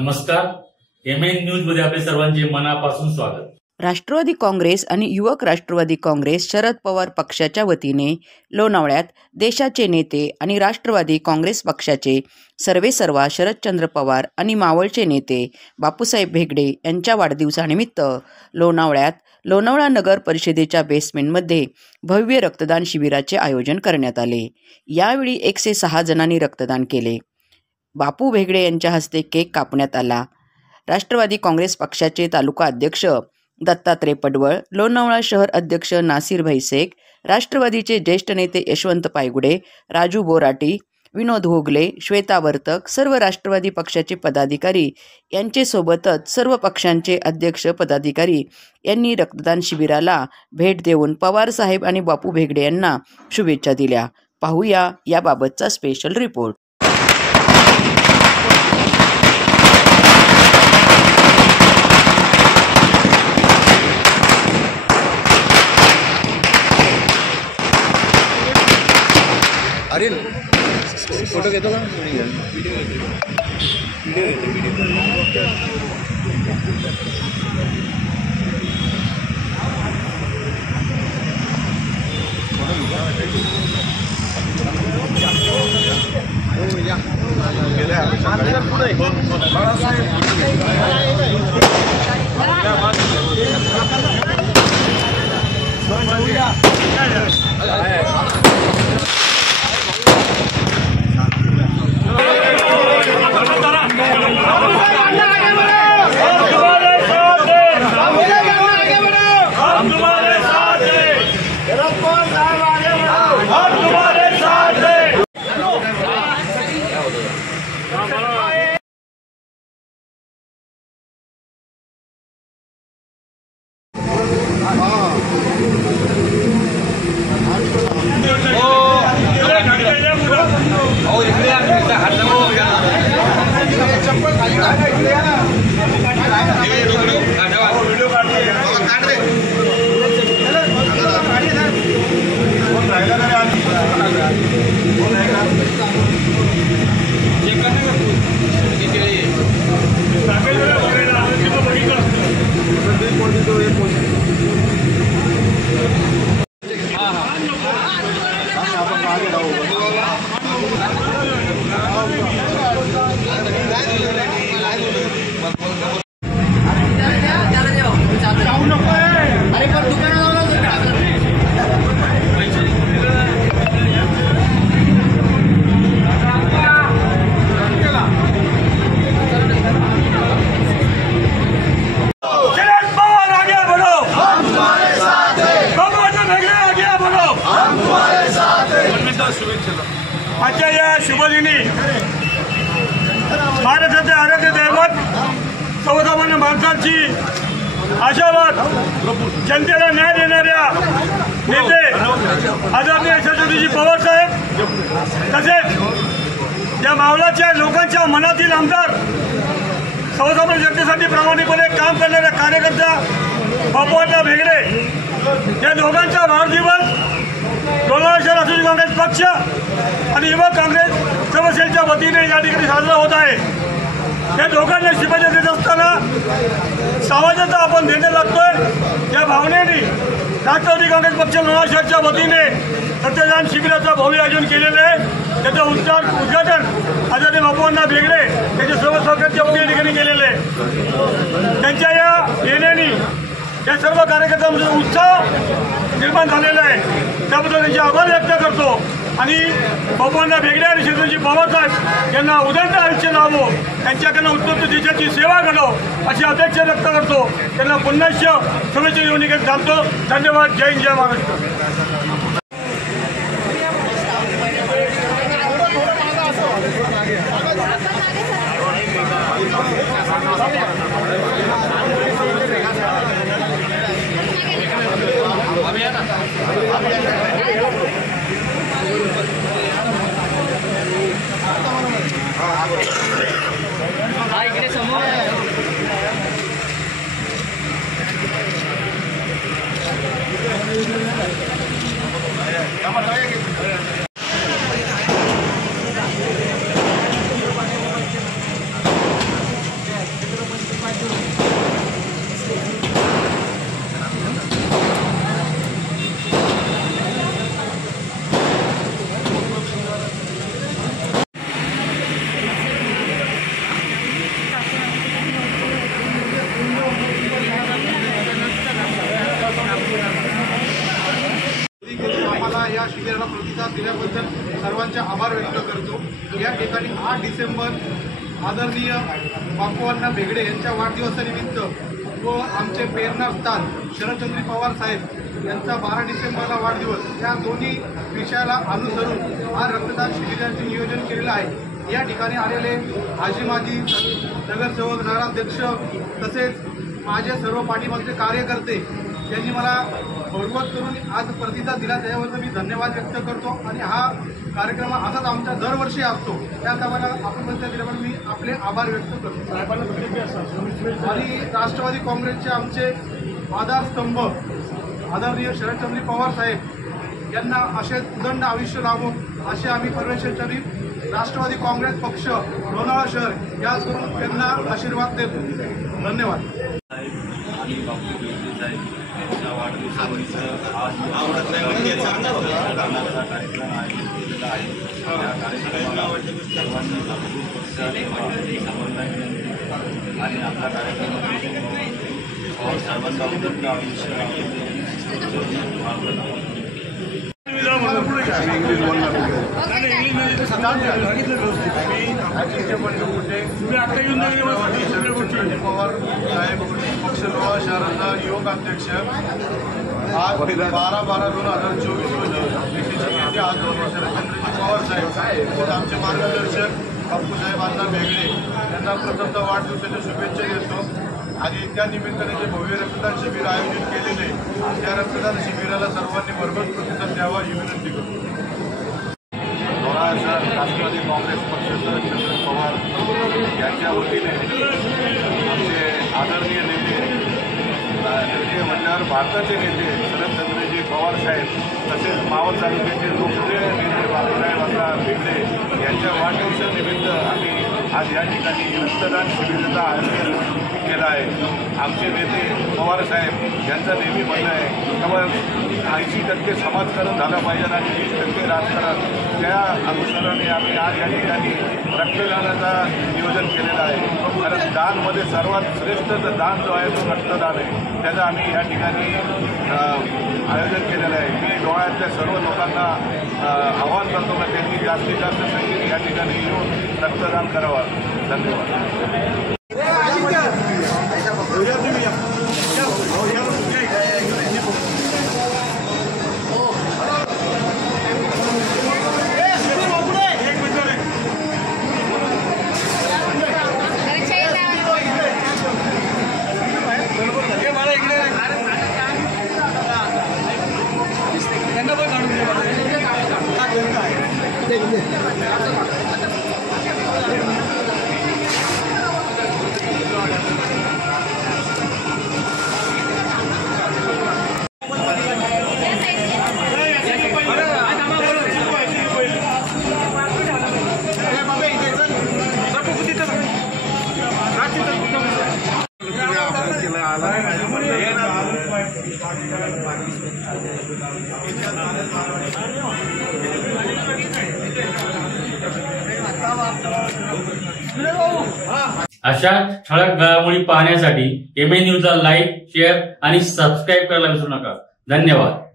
नमस्कार, MN news मध्ये आपले सर्वांचे मनापासून स्वागत। राष्ट्रवादी काँग्रेस आणि युवक राष्ट्रवादी काँग्रेस शरद पवार पक्षाच्या वतीने लोणावळ्यात देशाचे नेते आणि राष्ट्रवादी काँग्रेस पक्षाचे सर्वेसर्वा शरदचंद्र पवार आणि मावळचे नेते बापूसाहेब भेगडे यांच्या वाढदिवसानिमित्त लोणावळ्यात लोणावळा नगर परिषदेच्या बेसमेंटमध्ये भव्य रक्तदान शिबिराचे आयोजन करण्यात आले। यावेळी 106 जणांनी रक्तदान केले। बापू भेगडे यांच्या हस्ते केक कापण्यात आला। राष्ट्रवादी काँग्रेस पक्षाचे तालुका अध्यक्ष दत्तात्रय पडवळ, लोणावळा शहर अध्यक्ष नासिर भाई शेख, राष्ट्रवादीचे ज्येष्ठ नेते यशवंत पायगुडे, राजू बोराटी, विनोद होगले, श्वेता वर्तक, सर्व राष्ट्रवादी पक्षाचे पदाधिकारी यांचे सोबतच सर्व पक्षांचे अध्यक्ष पदाधिकारी यांनी रक्तदान शिबिराला भेट देऊन पवार साहेब आणि बापू भेगडे यांना शुभेच्छा दिल्या। पाहूया याबाबतचा स्पेशल रिपोर्ट। अरे फोटो घेतो का? व्हिडिओ आजच्या या शुभदिनी महाराष्ट्राचे आराध्य दैवत सर्वसामान्य माणसांची आशावाद जनतेला न्याय देणाऱ्या नेते आदरणीय यशस्वीजी पवार साहेब तसेच या मावळाच्या लोकांच्या मनातील आमदार सर्वसामान्य जनतेसाठी प्रामाणिकपणे काम करणाऱ्या कार्यकर्ता बापूअण्णा भेगडे या दोघांचा वाढदिवस लोणावळा शहर राष्ट्रवादी काँग्रेस पक्ष आणि युवक काँग्रेस सर्व सेलच्या वतीने या ठिकाणी साजरा होत आहे। या दोघांना शुभेच्छा देत असताना समाजाचा आपण देणे लागतोय या भावनेने राष्ट्रवादी काँग्रेस पक्ष लोणावळा शहरच्या वतीने रक्तदान शिबिराचं भव्य आयोजन केलेलं आहे। त्याचं उद्घाटन आदरणीय बापूअण्णा भेगडे त्यांच्या सर्व सहकार्याच्या वतीने ठिकाणी केलेलं आहे। त्यांच्या या येण्याने या सर्व कार्यकर्त्यांमध्ये उत्साह निर्माण झालेला आहे, त्याबद्दल त्यांचे आभार व्यक्त करतो आणि बापूअण्णा भेगडे आणि शरदजी पवार साहेब यांना उदंड आयुष्य लाभो, त्यांच्याकडनं उत्तम देशाची सेवा घडव अशी अपेक्षा व्यक्त करतो। त्यांना पुन्हा शुभेच्छा देऊन थांबतो। धन्यवाद। जय हिंद, जय महाराष्ट्र। इकडे समोर सर्वांचे आभार व्यक्त करतो। या ठिकाणी 8 डिसेंबर आदरणीय बापूअण्णा भेगडे यांच्या वाढदिवसानिमित्त व आमचे प्रेरणास्थान शरदचंद्र पवार साहेब यांचा 12 डिसेंबरला वाढदिवस, या दोन्ही विषयाला अनुसरून हा रक्तदान शिबिराचे नियोजन केलेलं आहे। या ठिकाणी आलेले माजी नगरसेवक, नगराध्यक्ष तसेच माझे सर्व पाठीमागचे कार्यकर्ते यांनी मला बळकट करून आज प्रतिसाद दिला, त्याच्याबद्दल मी धन्यवाद व्यक्त करतो। आणि हा कार्यक्रम असाच आमचा दरवर्षी असतो, त्यात आम्हाला आपण प्रतिसाद दिल्याबद्दल मी आपले आभार व्यक्त करतो। आणि राष्ट्रवादी काँग्रेसचे आमचे आधारस्तंभ आदरणीय शरदचंद्र पवार साहेब यांना असे उदंड आयुष्य लाभो असे आम्ही परमेश्वरचरी राष्ट्रवादी काँग्रेस पक्ष लोणावळा शहर याच करून त्यांना आशीर्वाद देतो। धन्यवाद। आणि बापू भेगडे साहेब यांच्या वाढदिवसानिमित्त आज दानाचा कार्यक्रम आयोजित केलेला आहे। या कार्यक्रमाला सर्वांनी जागृत पक्षाचे समन्वय विनंती आणि आपला कार्यक्रम सर्वांना उदंड आयुष्य पवार साहेब पक्ष लोहा शहराचा युवक अध्यक्ष आज 12/12/2024 रोजी आज शरदचंद्रजी पवार साहेब आमचे मार्गदर्शक बापूसाहेबांना भेगडे यांना प्रथमतः वाढदिवसाच्या शुभेच्छा देतो। आणि त्या निमित्ताने जे भव्य रक्तदान शिबिर आयोजित केलेले त्या रक्तदान शिबिराला सर्वांनी भरभरून प्रतिसाद द्यावा ही विनंती करतो। राष्ट्रवादी काँग्रेस पक्ष शरदचंद्र पवार यांच्या वतीने आमचे आदरणीय नेते म्हणल्यावर भारताचे नेते शरदचंद्रजी पवार साहेब तसेच मावळ तालुक्याचे लोकप्रिय नेते बापूसाहेबांना भेगडे यांच्या वाढदिवसानिमित्त आम्ही आज या ठिकाणी रक्तदान शिबिराचं आयोजन केलं आहे। आमचे नेते पवार साहेब यांचं नेहमी म्हणणं आहे केवळ 80% समाजकारण झालं पाहिजे आणि 20% राजकारण, त्या अनुषंगाने आम्ही आज या ठिकाणी रक्तदानाचं नियोजन केलेलं आहे। कारण दानमध्ये सर्वात श्रेष्ठ दान जो आहे तो रक्तदान आहे, त्याचं आम्ही या ठिकाणी आयोजन केलेलं आहे। मी डोळ्यातल्या सर्व लोकांना आवाहन करतो की त्यांनी जास्तीत जास्त संख्येने या ठिकाणी येऊन रक्तदान करावं। धन्यवाद। अशा ठळक घडामोडी पाहण्यासाठी MA न्यूजला लाईक, शेअर आणि सबस्क्राईब करायला विसरू नका। धन्यवाद।